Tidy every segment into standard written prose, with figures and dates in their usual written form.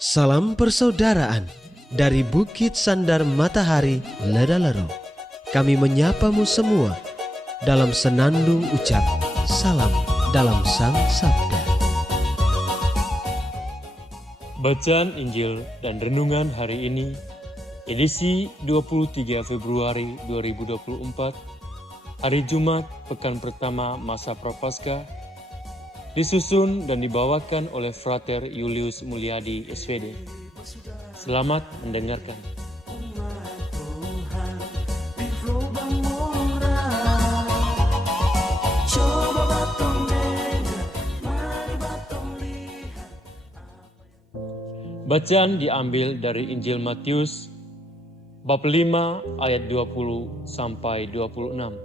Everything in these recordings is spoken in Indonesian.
Salam persaudaraan dari Bukit Sandar Matahari Ledalero. Kami menyapamu semua dalam senandung ucap salam dalam Sang Sabda. Bacaan Injil dan Renungan hari ini, edisi 23 Februari 2024, hari Jumat, pekan pertama masa Prapaskah, disusun dan dibawakan oleh Frater Julius Mulyadi SPD. Selamat mendengarkan. Bacaan diambil dari Injil Matius bab 5 ayat 20 sampai 26.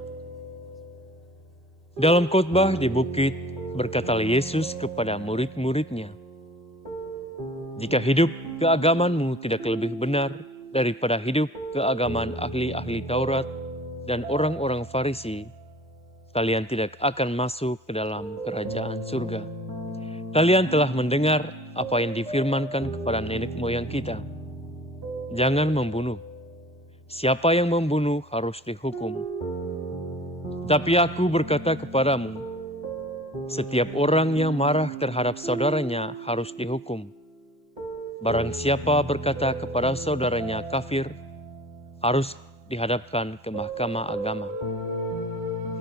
Dalam khotbah di bukit, berkatalah Yesus kepada murid-muridnya, "Jika hidup keagamanmu tidak lebih benar daripada hidup keagamaan ahli-ahli Taurat dan orang-orang Farisi, kalian tidak akan masuk ke dalam kerajaan surga. Kalian telah mendengar apa yang difirmankan kepada nenek moyang kita, jangan membunuh. Siapa yang membunuh harus dihukum. Tapi aku berkata kepadamu, setiap orang yang marah terhadap saudaranya harus dihukum. Barang siapa berkata kepada saudaranya kafir, harus dihadapkan ke mahkamah agama.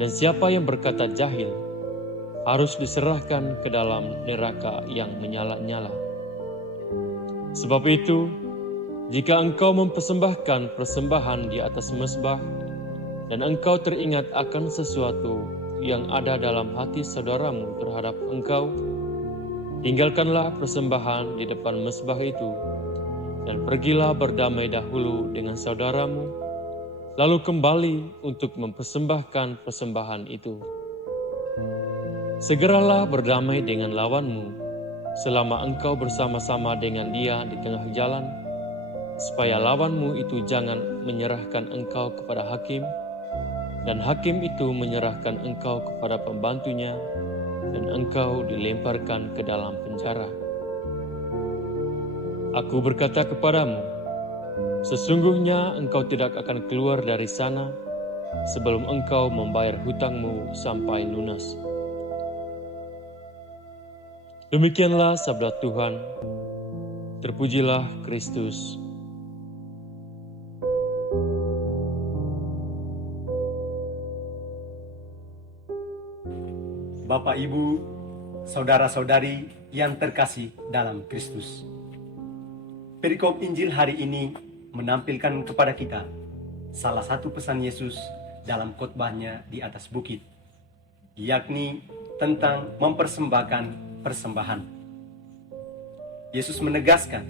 Dan siapa yang berkata jahil, harus diserahkan ke dalam neraka yang menyala-nyala. Sebab itu, jika engkau mempersembahkan persembahan di atas mezbah, dan engkau teringat akan sesuatu yang ada dalam hati saudaramu terhadap engkau, tinggalkanlah persembahan di depan mezbah itu, dan pergilah berdamai dahulu dengan saudaramu, lalu kembali untuk mempersembahkan persembahan itu. Segeralah berdamai dengan lawanmu, selama engkau bersama-sama dengan dia di tengah jalan, supaya lawanmu itu jangan menyerahkan engkau kepada hakim, dan hakim itu menyerahkan engkau kepada pembantunya, dan engkau dilemparkan ke dalam penjara. Aku berkata kepadamu, sesungguhnya engkau tidak akan keluar dari sana sebelum engkau membayar hutangmu sampai lunas." Demikianlah sabda Tuhan. Terpujilah Kristus. Bapak, Ibu, saudara-saudari yang terkasih dalam Kristus. Perikop Injil hari ini menampilkan kepada kita salah satu pesan Yesus dalam khotbahnya di atas bukit, yakni tentang mempersembahkan persembahan. Yesus menegaskan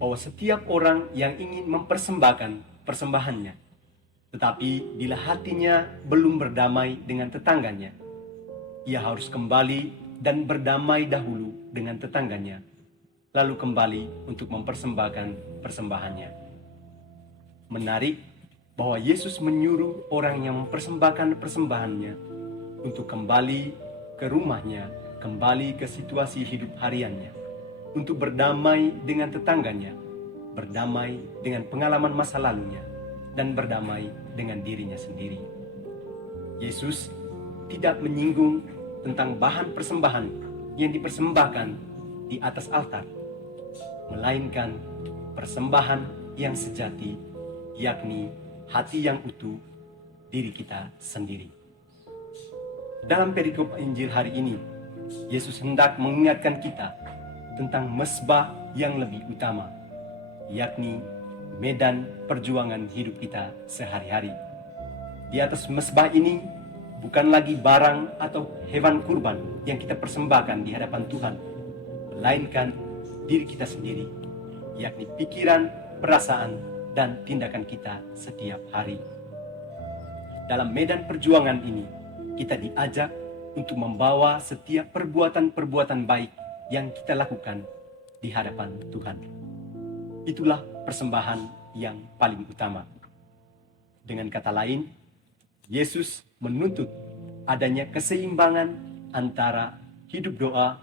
bahwa setiap orang yang ingin mempersembahkan persembahannya, tetapi bila hatinya belum berdamai dengan tetangganya, ia harus kembali dan berdamai dahulu dengan tetangganya, lalu kembali untuk mempersembahkan persembahannya. Menarik bahwa Yesus menyuruh orang yang mempersembahkan persembahannya untuk kembali ke rumahnya, kembali ke situasi hidup hariannya, untuk berdamai dengan tetangganya, berdamai dengan pengalaman masa lalunya, dan berdamai dengan dirinya sendiri. Yesus tidak menyinggung tentang bahan persembahan yang dipersembahkan di atas altar, melainkan persembahan yang sejati, yakni hati yang utuh, diri kita sendiri. Dalam perikop Injil hari ini, Yesus hendak mengingatkan kita tentang mezbah yang lebih utama, yakni medan perjuangan hidup kita sehari-hari. Di atas mezbah ini bukan lagi barang atau hewan kurban yang kita persembahkan di hadapan Tuhan, melainkan diri kita sendiri, yakni pikiran, perasaan, dan tindakan kita setiap hari. Dalam medan perjuangan ini, kita diajak untuk membawa setiap perbuatan-perbuatan baik yang kita lakukan di hadapan Tuhan. Itulah persembahan yang paling utama. Dengan kata lain, Yesus menuntut adanya keseimbangan antara hidup doa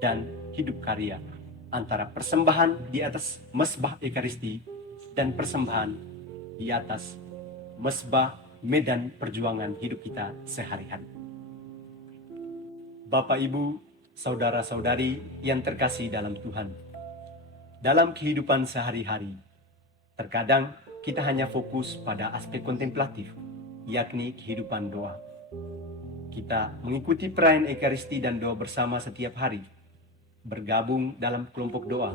dan hidup karya, antara persembahan di atas mezbah Ekaristi dan persembahan di atas mezbah medan perjuangan hidup kita sehari-hari. Bapak, Ibu, saudara-saudari yang terkasih dalam Tuhan, dalam kehidupan sehari-hari, terkadang kita hanya fokus pada aspek kontemplatif, yakni kehidupan doa. Kita mengikuti perayaan Ekaristi dan doa bersama setiap hari, bergabung dalam kelompok doa,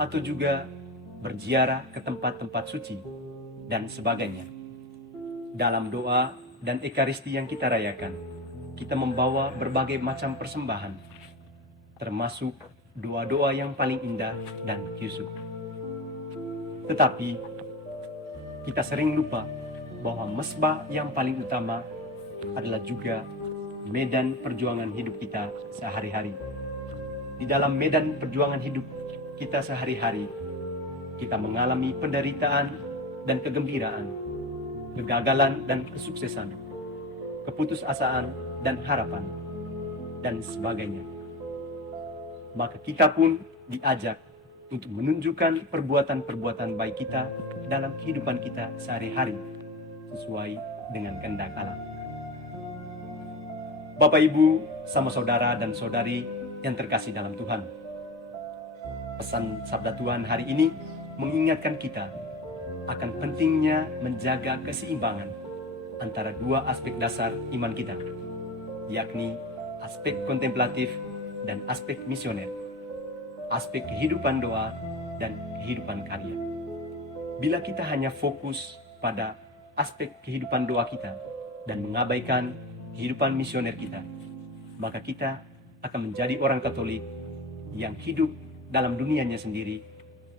atau juga berziarah ke tempat-tempat suci, dan sebagainya. Dalam doa dan Ekaristi yang kita rayakan, kita membawa berbagai macam persembahan, termasuk doa-doa yang paling indah dan khusyuk. Tetapi, kita sering lupa bahwa mezbah yang paling utama adalah juga medan perjuangan hidup kita sehari-hari. Di dalam medan perjuangan hidup kita sehari-hari, kita mengalami penderitaan dan kegembiraan, kegagalan dan kesuksesan, keputusasaan dan harapan, dan sebagainya. Maka kita pun diajak untuk menunjukkan perbuatan-perbuatan baik kita dalam kehidupan kita sehari-hari sesuai dengan kehendak Allah. Bapak, Ibu, sama saudara dan saudari yang terkasih dalam Tuhan, pesan sabda Tuhan hari ini mengingatkan kita akan pentingnya menjaga keseimbangan antara dua aspek dasar iman kita, yakni aspek kontemplatif dan aspek misioner, aspek kehidupan doa dan kehidupan karya. Bila kita hanya fokus pada aspek kehidupan doa kita dan mengabaikan kehidupan misioner kita, maka kita akan menjadi orang Katolik yang hidup dalam dunianya sendiri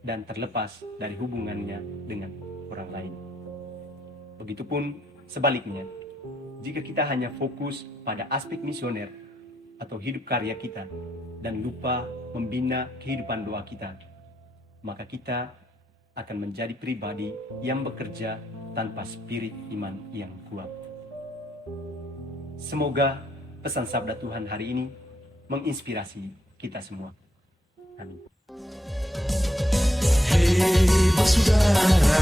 dan terlepas dari hubungannya dengan orang lain. Begitupun sebaliknya, jika kita hanya fokus pada aspek misioner atau hidup karya kita dan lupa membina kehidupan doa kita, maka kita akan menjadi pribadi yang bekerja tanpa spirit iman yang kuat. Semoga pesan sabda Tuhan hari ini menginspirasi kita semua. Amin. Hei bersaudara,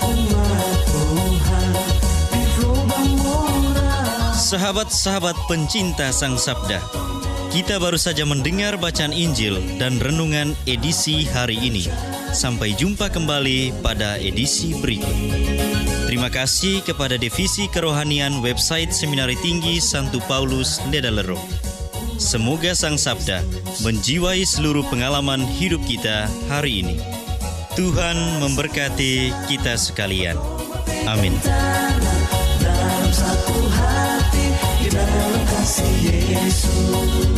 umat Tuhan di Lubang Mora. Sahabat-sahabat pencinta Sang Sabda, kita baru saja mendengar bacaan Injil dan renungan edisi hari ini. Sampai jumpa kembali pada edisi berikut. Terima kasih kepada Divisi Kerohanian website Seminari Tinggi Santo Paulus Ledalero. Semoga Sang Sabda menjiwai seluruh pengalaman hidup kita hari ini. Tuhan memberkati kita sekalian. Amin. Dalam satu hati, di dalam kasih Yesus.